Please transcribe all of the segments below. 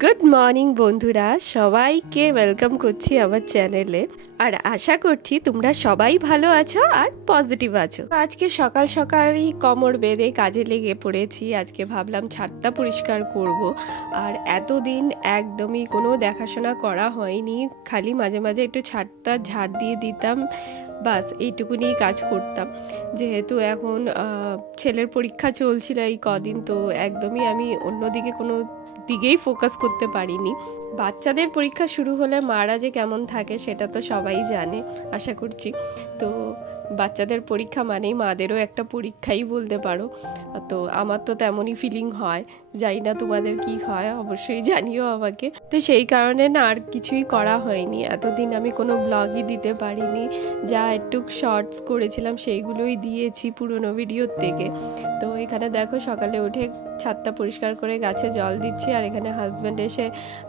Good morning বন্ধুরা, সবাইকে welcome করছি আমার চ্যানেলে। আর আশা করছি তোমরা সবাই ভালো আছো আর পজিটিভ আছো। আজকে সকাল সকালই কোমর বেঁধে কাজে লেগে পড়েছি। আজকে ভাবলাম ছাদটা পরিষ্কার করব। আর এতদিন একদমই কোনো দেখাশোনা করা হয়নি, খালি মাঝে মাঝে একটু ছাদটা ঝাড় দিয়ে দিতাম, বাস এইটুকুনি কাজ করতাম। যেহেতু এখন ছেলের পরীক্ষা চলছিল এই কদিন, তো একদমই আমি অন্যদিকে কোনো দিকেই ফোকাস করতে পারিনি। বাচ্চাদের পরীক্ষা শুরু হলে মারা যে কেমন থাকে সেটা তো সবাই জানে আশা করছি। তো বাচ্চাদের পরীক্ষা মানেই মাদেরও একটা পরীক্ষাই বলতে পারো। তো আমার তো তেমনই ফিলিং হয়, জানি না তোমাদের কি হয়, অবশ্যই জানিও আমাকে। তো সেই কারণে না আর কিছুই করা হয়নি। এতদিন আমি কোনো ব্লগই দিতে পারিনি, যা একটু শর্টস করেছিলাম সেইগুলোই দিয়েছি পুরনো ভিডিওর থেকে। তো এখানে দেখো সকালে উঠে ছাদটা পরিষ্কার করে গাছে জল দিচ্ছি, আর এখানে হাজব্যান্ড এসে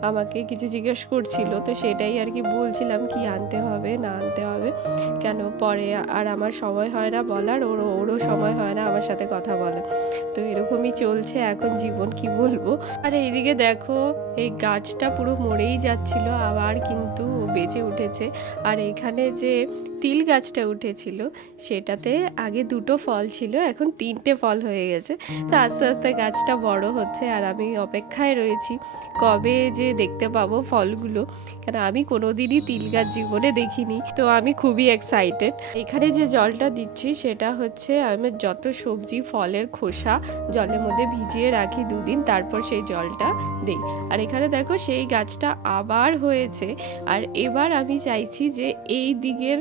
আমাকে কিছু জিজ্ঞেস করছিল, তো সেটাই আর কি বলছিলাম কি আনতে হবে না আনতে হবে, কেন পরে আর আমার সময় হয় না বলার, ওরও সময় হয় না আমার সাথে কথা বলে। তো এরকমই চলছে এখন জীবন, কি বলবো। আর এইদিকে দেখো এই গাছটা পুরো মরেই যাচ্ছিল, আবার কিন্তু বেঁচে উঠেছে। আর এখানে যে তিল গাছটা উঠেছিল সেটাতে আগে 2টো ফল ছিল, এখন 3টে ফল হয়ে গেছে। তো আস্তে আস্তে গাছটা বড় হচ্ছে, আর আমি অপেক্ষায় রয়েছি কবে যে দেখতে পাবো ফলগুলো, কেন আমি কোনোদিনই তিল গাছ জীবনে দেখিনি। তো আমি খুবই এক্সাইটেড। এখানে যে জলটা দিচ্ছি সেটা হচ্ছে আমি যত সবজি ফলের খোসা জলের মধ্যে ভিজিয়ে রাখি 2 দিন, তারপর সেই জলটা দিই। আর এখানে দেখো সেই গাছটা আবার হয়েছে। আর এবার আমি চাইছি যে এই দিকের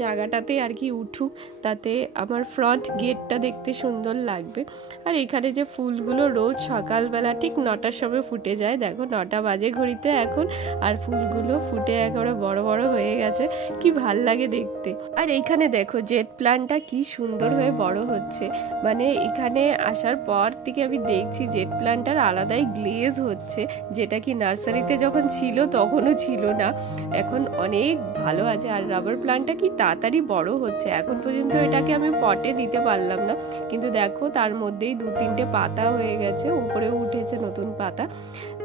জায়গাটাতে আর কি উঠুক, তাতে আমার ফ্রন্ট গেটটা দেখতে সুন্দর লাগবে। আর এখানে যে ফুলগুলো রোজ সকালবেলা ঠিক 9টার সময় ফুটে যায়, দেখো 9টা বাজে ঘড়িতে এখন, আর ফুলগুলো ফুটে একেবারে বড় বড় হয়ে গেছে, কি ভাল লাগে দেখতে। আর এইখানে দেখো জেট প্ল্যান্টটা কি সুন্দর হয়ে বড় হচ্ছে। মানে এখানে আসার পর থেকে আমি দেখছি জেট প্ল্যান্টটার আলাদাই গ্লেজ হচ্ছে, যেটা কি নার্সারিতে যখন ছিল তখনও ছিল না, এখন অনেক ভালো আছে। আর রাবার প্ল্যান্টটা কি তাড়াতাড়ি বড় হচ্ছে। এখন পর্যন্ত এটাকে আমি পটে দিতে পারলাম না, কিন্তু দেখো তার মধ্যেই 2-3টে পাতা হয়ে গেছে, উপরেও উঠেছে নতুন পাতা।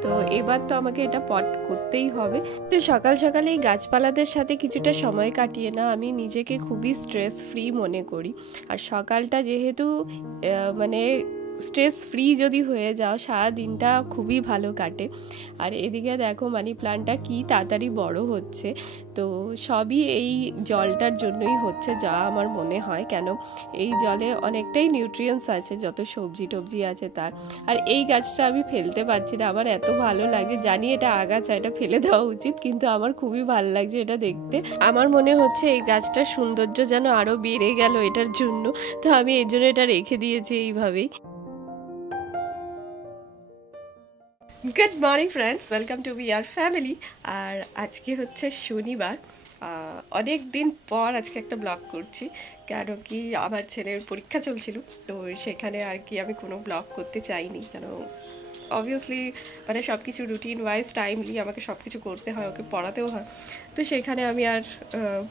তো এবার তো আমাকে এটা পট করতেই হবে। তো সকাল সকালে এই গাছপালাদের সাথে কিছুটা সময় কাটিয়ে না আমি নিজেকে খুবই স্ট্রেস ফ্রি মনে করি। আর সকালটা যেহেতু মানে স্ট্রেস ফ্রি যদি হয়ে যাও, সারা দিনটা খুবই ভালো কাটে। আর এদিকে দেখো মানি প্ল্যান্টটা কি তাড়াতাড়ি বড় হচ্ছে। তো সবই এই জলটার জন্যই হচ্ছে যা আমার মনে হয়, কেন এই জলে অনেকটাই নিউট্রিয়েন্টস আছে, যত সবজি টবজি আছে তার। আর এই গাছটা আমি ফেলতে পারছি না, আমার এত ভালো লাগে, জানি এটা আগাছা, এটা ফেলে দেওয়া উচিত, কিন্তু আমার খুবই ভালো লাগছে এটা দেখতে। আমার মনে হচ্ছে এই গাছটার সৌন্দর্য যেন আরও বেড়ে গেল এটার জন্য, তো আমি এই জন্য এটা রেখে দিয়েছি এইভাবেই। Good morning friends, welcome to BR family. আর আজকে হচ্ছে শনিবার, অনেক দিন পর আজকে একটা ব্লগ করছি, কেন কি আমার ছেলের পরীক্ষা চলছিল, তো সেখানে আর কি আমি কোনো ব্লগ করতে চাইনি, কেন অবভিয়াসলি মানে সব কিছু রুটিন ওয়াইজ টাইমলি আমাকে সব কিছু করতে হয়, ওকে পড়াতেও হয়। তো সেখানে আমি আর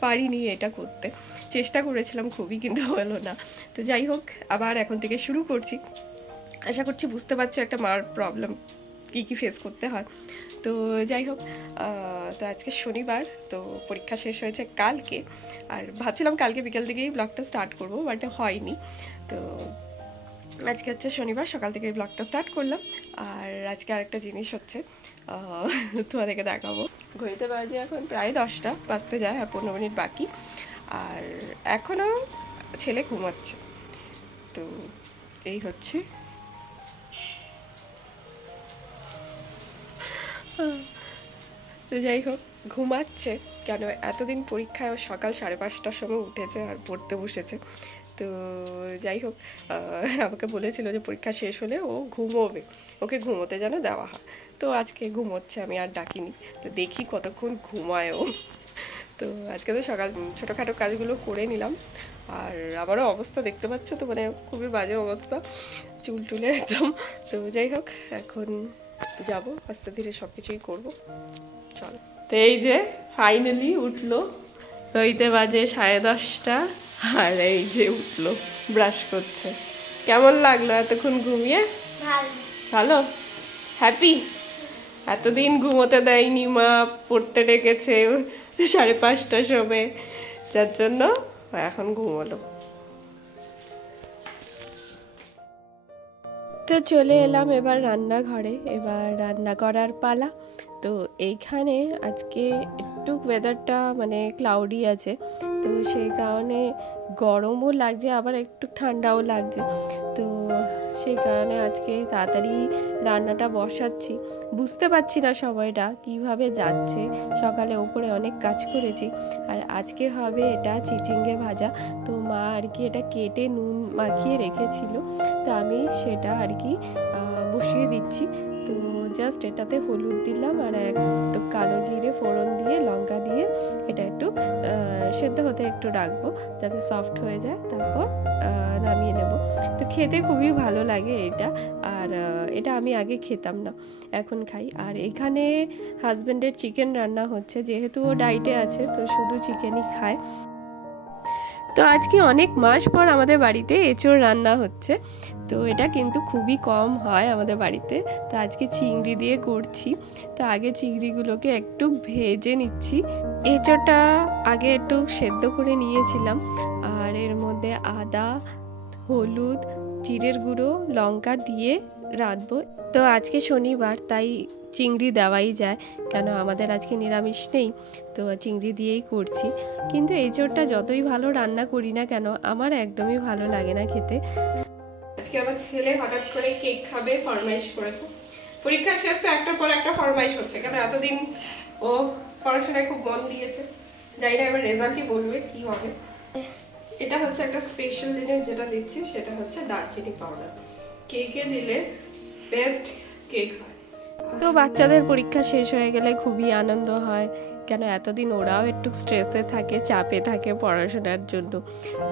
পারিনি এটা করতে, চেষ্টা করেছিলাম খুবই, কিন্তু হলো না। তো যাই হোক, আবার এখন থেকে শুরু করছি। আশা করছি বুঝতে পারছো একটা মার প্রবলেম কী কী ফেস করতে হয়। তো যাই হোক, তো আজকে শনিবার, তো পরীক্ষা শেষ হয়েছে কালকে, আর ভাবছিলাম কালকে বিকেল থেকেই ব্লগটা স্টার্ট করব, বাট হয়নি। তো আজকে হচ্ছে শনিবার, সকাল থেকে ব্লগটা স্টার্ট করলাম। আর আজকে আরেকটা জিনিস হচ্ছে তোমাদেরকে দেখাবো। ঘড়িতে বাজে এখন প্রায় 10টা বাজতে যায়, আর 15 মিনিট বাকি। আর এখনও ছেলে ঘুমাচ্ছে। তো এই হচ্ছে, তো যাই হোক ঘুমাচ্ছে, কেন এতদিন পরীক্ষায় সকাল 5:30টার সময় উঠেছে আর পড়তে বসেছে। তো যাই হোক, আমাকে বলেছিল যে পরীক্ষা শেষ হলে ও ঘুমোবে, ওকে ঘুমোতে যেন দেওয়া হয়। তো আজকে ঘুমোচ্ছে, আমি আর ডাকিনি, তো দেখি কতক্ষণ ঘুমায় ও। তো আজকে তো সকাল ছোটোখাটো কাজগুলো করে নিলাম। আর আমারও অবস্থা দেখতে পাচ্ছ তো, মানে খুবই বাজে অবস্থা, চুল টুলে একদম। তো যাই হোক, এখন যাব আস্তে ধীরে সব কিছুই করবো, চলো। তো এই যে ফাইনালি উঠলো, হইতে বাজে 10:30, আর এই যে উঠলো, ব্রাশ করছে। কেমন লাগলো এতক্ষণ ঘুমিয়ে? ভালো। হ্যাপি? এতদিন ঘুমোতে দেয়নি মা, পড়তে রেখেছে 5:30টার সময়, যার জন্য এখন ঘুমোলো। তো চলে এলাম এবার রান্নাঘরে, এবার রান্না করার পালা। তো এইখানে আজকে একটু ওয়েদারটা মানে ক্লাউডি আছে, তো সেই কারণে গরমও লাগছে আবার একটু ঠান্ডাও লাগছে। তো সেই কারণে আজকে তাড়াতাড়ি রান্নাটা বসাচ্ছি। বুঝতে পারছি না সময়টা কিভাবে যাচ্ছে, সকালে ওপরে অনেক কাজ করেছি। আর আজকে হবে এটা চিচিঙ্গে ভাজা। তো মা আর কি এটা কেটে নুন মাখিয়ে রেখেছিল, তো আমি সেটা আর কি বসিয়ে দিচ্ছি। তো জাস্ট এটাতে হলুদ দিলাম আর একটু কালো জিরে ফোড়ন দিয়ে লঙ্কা দিয়ে এটা একটু সেদ্ধ হতে একটু রাখবো যাতে সফট হয়ে যায়, তারপর নামিয়ে নেব। তো খেতে খুবই ভালো লাগে এটা, আর এটা আমি আগে খেতাম না, এখন খাই। আর এখানে হাজব্যান্ডের চিকেন রান্না হচ্ছে, যেহেতু ও ডায়েটে আছে তো শুধু চিকেনই খায়। তো আজকে অনেক মাস পর আমাদের বাড়িতে এঁচোড় রান্না হচ্ছে। তো এটা কিন্তু খুবই কম হয় আমাদের বাড়িতে, তো আজকে চিংড়ি দিয়ে করছি। তো আগে চিংড়িগুলোকে একটু ভেজে নিচ্ছি। এঁচোড়টা আগে একটু সেদ্ধ করে নিয়েছিলাম, আর এর মধ্যে আদা, হলুদ, জিরের গুঁড়ো, লঙ্কা দিয়ে রাঁধবো। তো আজকে শনিবার, তাই চিংড়ি দেওয়াই যায়, কেন আমাদের আজকে নিরামিষ নেই, তো চিংড়ি দিয়েই করছি। কিন্তু এঁচোড়টা যতই ভালো রান্না করি না কেন, আমার একদমই ভালো লাগে না খেতে। আজকে আমার ছেলে হঠাৎ করে কেক খাবে ফরমাইশ করেছে। পরীক্ষা শেষ তো একটার পর একটা ফরমাইশ হচ্ছে, কেন এতদিন ও পড়াশোনায় খুব মন দিয়েছে, জানি না এবার রেজাল্টই বলবে কি হবে। এটা হচ্ছে একটা স্পেশাল জিনিস যেটা দিচ্ছি, সেটা হচ্ছে দারচিনি পাউডার। কেকে দিলে বেস্ট কেক হয়। তো বাচ্চাদের পরীক্ষা শেষ হয়ে গেলে খুবই আনন্দ হয়, কেন এতদিন ওরাও একটু স্ট্রেসে থাকে, চাপে থাকে পড়াশোনার জন্য।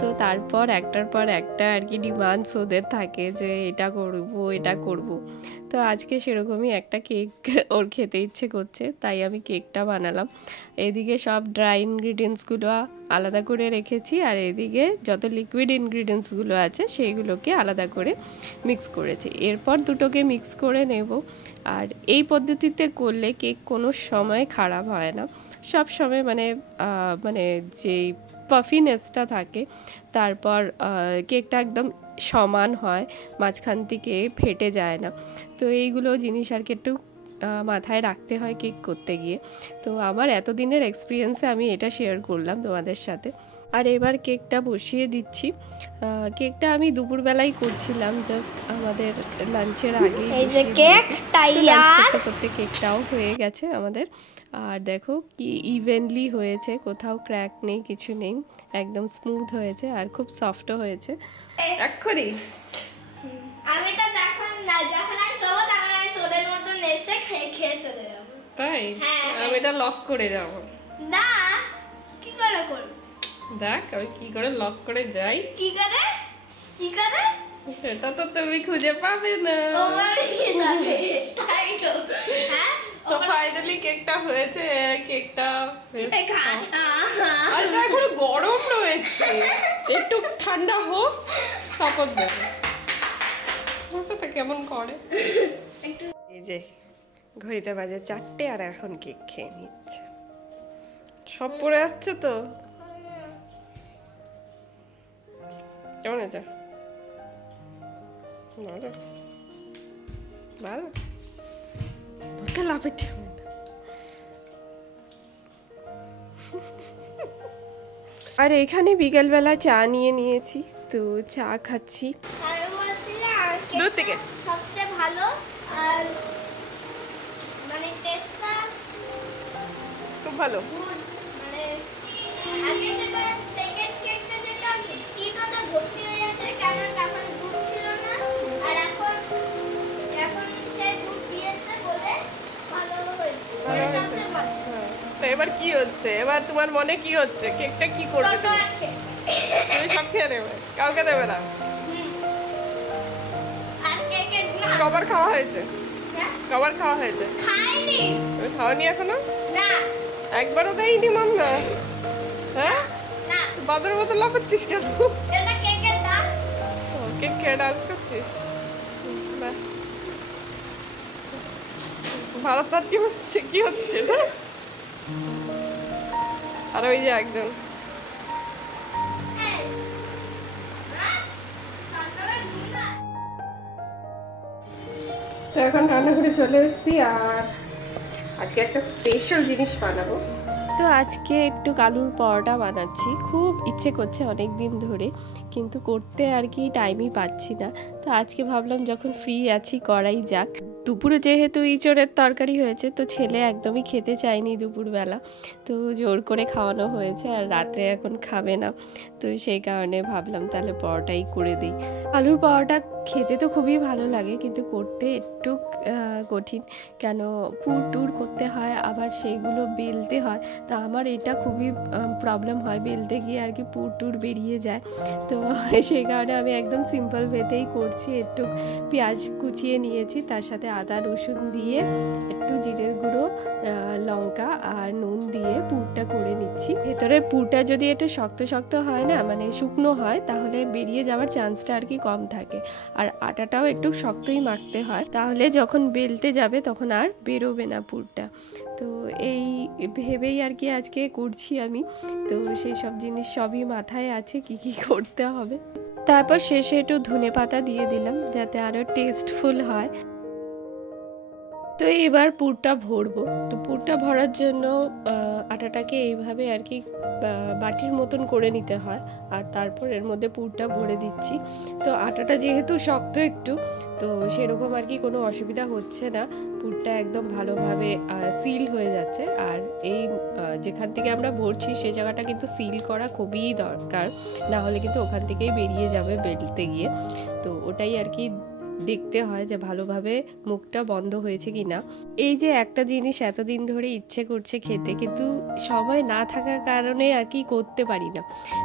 তো তারপর একটার পর একটা আর কি ডিমান্ডস ওদের থাকে যে এটা করবো এটা করব। তো আজকে সেরকমই একটা কেক ওর খেতে ইচ্ছে করছে, তাই আমি কেকটা বানালাম। এদিকে সব ড্রাই ইনগ্রিডিয়েন্টসগুলো আলাদা করে রেখেছি, আর এদিকে যত লিকুইড ইনগ্রিডিয়েন্টসগুলো আছে সেইগুলোকে আলাদা করে মিক্স করেছি। এরপর দুটোকে মিক্স করে নেব। আর এই পদ্ধতিতে করলে কেক কোনো সময় খারাপ হয় না, সব সময় মানে যেই পাফিনেসটা থাকে, তারপর কেকটা একদম সমান হয়, মাঝখান থেকে ফেটে যায় না। তো এইগুলো জিনিস আর কি একটু মাথায় রাখতে হয় কেক করতে গিয়ে। তো আমার এতদিনের এক্সপিরিয়েন্সে আমি এটা শেয়ার করলাম তোমাদের সাথে। আর এবার কেকটা বসিয়ে দিচ্ছি। কেকটা আমি দুপুরবেলায় করছিলাম, জাস্ট আমাদের লাঞ্চের আগে করতে করতে কেকটাও হয়ে গেছে আমাদের। আর দেখো কি ইভেনলি হয়েছে, কোথাও ক্র্যাক নেই, কিছু নেই, একদম স্মুথ হয়েছে আর খুব সফটও হয়েছে। এক্ষুনি আমি তো যখন আমি শোবো তখন আমি চোরের মতন এসে খেয়ে চলে যাবো। তাই? আমি এটা লক করে যাব না, কি করে করব? দেখ আমি কি করে লক করে যাই। কি করে সেটা তো তুমি খুঁজে পাবে না। তাই তো। হ্যাঁ, তো ফাইনালি কেকটা হয়েছে। কেকটা আর এখন গরম রয়েছে, একটু ঠান্ডা হোক তারপর দেবো। বুঝতে কেমন করে। এই যে ঘড়িতে বাজে 4টে, আর এখন কেক খেয়ে নিচ্ছে। সব পড়ে যাচ্ছে তো। কেমন আছে? ভালো ভালো লাফেতে। আর এখানে বিকেলবেলা চা নিয়ে নিয়েছি, তো চা খাচ্ছি। দূর থেকে সবচেয়ে ভালো আর মানে টেস্টটা খুব ভালো। মানে আগে যেটা সেকেন্ড কেকটা যেটা টিটাটা ভর্তি হয়ে আছে, কারণ তখন দুধ ছিল না, আর এখন সে দুধ দিয়েছে বলে ভালো হয়েছে, এটা সবচেয়ে ভালো। তো এবার কি হচ্ছে, এবার তোমার মনে কি হচ্ছে, কেকটা কি করবে? তুমি সব খেয়ে নেবে, কাউকে দেবে না? কবার খাওয়া হয়েছে? কবার খাওয়া হয়েছে? খাইনি। তুমি খাওনি এখনো? না, একবারও দেয়নি মাম্মা। হ্যাঁ না, বাদের মতো লাফাচ্ছিস কেন? এটা কেকের ডান্স। কেক খেয়ে ডান্স করছিস? ভারতনাট্যম হচ্ছে, কি হচ্ছে এটা? আর ওই যে একজন তো এখন রান্নাঘরে চলে এসেছি আর আজকে একটা স্পেশাল জিনিস বানাবো। তো আজকে একটু আলুর পরোটা বানাচ্ছি, খুব ইচ্ছে করছে অনেক দিন ধরে, কিন্তু করতে আর কি টাইমই পাচ্ছি না। তো আজকে ভাবলাম যখন ফ্রি আছি করাই যাক। দুপুরে যেহেতু ইঁচড়ের তরকারি হয়েছে, তো ছেলে একদমই খেতে চায়নি দুপুরবেলা, তো জোর করে খাওয়ানো হয়েছে আর রাত্রে এখন খাবে না। তো সেই কারণে ভাবলাম তাহলে পরোটাই করে দিই। আলুর পরোটা খেতে তো খুবই ভালো লাগে, কিন্তু করতে একটু কঠিন, কেন পুর টুর করতে হয়, আবার সেইগুলো বেলতে হয়। তো আমার এটা খুবই প্রবলেম হয়, বেলতে গিয়ে আর কি পুর টুর বেরিয়ে যায়। তো সেই কারণে আমি একদম সিম্পল ওয়েতেই করছি। একটু পেঁয়াজ কুচিয়ে নিয়েছি, তার সাথে আদা রসুন দিয়ে একটু জিরের গুঁড়ো, লঙ্কা আর নুন দিয়ে পুরটা করে নিচ্ছি। ভেতরের পুরটা যদি একটু শক্ত শক্ত হয় না, মানে শুকনো হয়, তাহলে বেরিয়ে যাওয়ার চান্সটা আর কি কম থাকে। আর আটাটাও একটু শক্তই মাখতে হয়, তাহলে যখন বেলতে যাবে তখন আর বেরোবে না পুরটা। তো এই ভেবেই আর কি আজকে করছি আমি। তো সেই সব জিনিস সবই মাথায় আছে কি কি করতে হবে। তারপর শেষে একটু ধনে পাতা দিয়ে দিলাম যাতে আরও টেস্টফুল হয়। তো এবার পুরটা ভরবো। তো পুরটা ভরার জন্য আটাটাকে এইভাবে আর কি বাটির মতন করে নিতে হয়, আর তারপর এর মধ্যে পুরটা ভরে দিচ্ছি। তো আটাটা যেহেতু শক্ত একটু, তো সেরকম আর কি কোনো অসুবিধা হচ্ছে না, পুরটা একদম ভালোভাবে সিল হয়ে যাচ্ছে। আর এই যেখান থেকে আমরা ভরছি সে জায়গাটা কিন্তু সিল করা খুবই দরকার, না হলে কিন্তু ওখান থেকেই বেরিয়ে যাবে বেলতে গিয়ে। তো ওটাই আর কি দেখতে হয় যে ভালোভাবে মুখটা বন্ধ হয়েছে কি না। এই যে একটা জিনিস এতদিন ধরে ইচ্ছে করছে খেতে, কিন্তু সময় না থাকার কারণে আর কি করতে পারি না।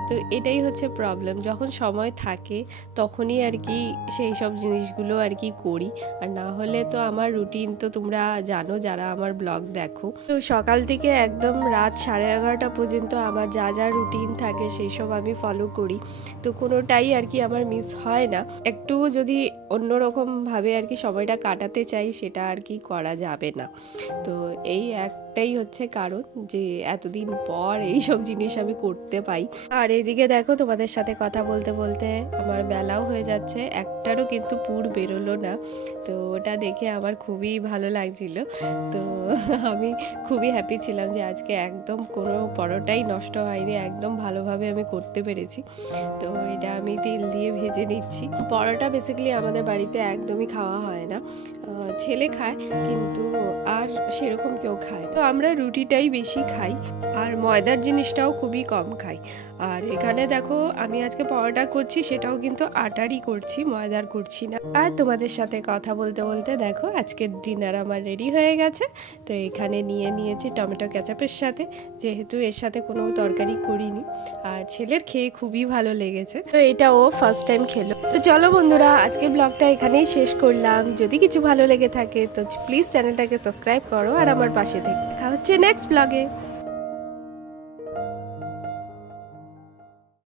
তো এটাই হচ্ছে প্রবলেম, যখন সময় থাকে তখনই আর কি সেই সব জিনিসগুলো আর কি করি। আর না হলে তো আমার রুটিন তো তোমরা জানো যারা আমার ব্লগ দেখো, তো সকাল থেকে একদম রাত 11:30 পর্যন্ত আমার যা যা রুটিন থাকে সেই সব আমি ফলো করি। তো কোনোটাই আর কি আমার মিস হয় না। একটু যদি অন্যরকম ভাবে আর কি সময়টা কাটাতে চাই, সেটা আর কি করা যাবে না। তো এই একটাই হচ্ছে কারণ যে এতদিন পর এই সব জিনিস আমি করতে পাই। আর এইদিকে দেখো তোমাদের সাথে কথা বলতে বলতে আমার বেলাও হয়ে যাচ্ছে, একটারও কিন্তু পুর বেরোলো না। তো ওটা দেখে আমার খুবই ভালো লাগছিল। তো আমি খুবই হ্যাপি ছিলাম যে আজকে একদম কোনো পরোটাই নষ্ট হয়নি, একদম ভালোভাবে আমি করতে পেরেছি। তো এটা আমি তেল দিয়ে ভেজে নিচ্ছি। পরোটা বেসিক্যালি আমাদের বাড়িতে একদমই খাওয়া হয় না, ছেলে খায় কিন্তু আর সেরকম কেউ খায় না। তো আমরা রুটিটাই বেশি খাই আর ময়দার জিনিসটাও খুবই কম খাই। আর এখানে দেখো আমি আজকে পরোটা করছি, সেটাও কিন্তু আটারই করছি, ময়দার করছি না। আর তোমাদের সাথে কথা বলতে বলতে দেখো আজকের ডিনার আমার রেডি হয়ে গেছে। তো এখানে নিয়েছি টমেটো কেচাপের সাথে, যেহেতু এর সাথে কোনো তরকারি করিনি। আর ছেলের খেয়ে খুবই ভালো লেগেছে, তো এটা ও ফার্স্ট টাইম খেলো। তো চলো বন্ধুরা, আজকের ব্লগটা এখানেই শেষ করলাম। যদি কিছু ভালো লেগে থাকে তো প্লিজ চ্যানেলটাকে সাবস্ক্রাইব করো আর আমার পাশে থেকে। দেখা হচ্ছে নেক্সট ব্লগে।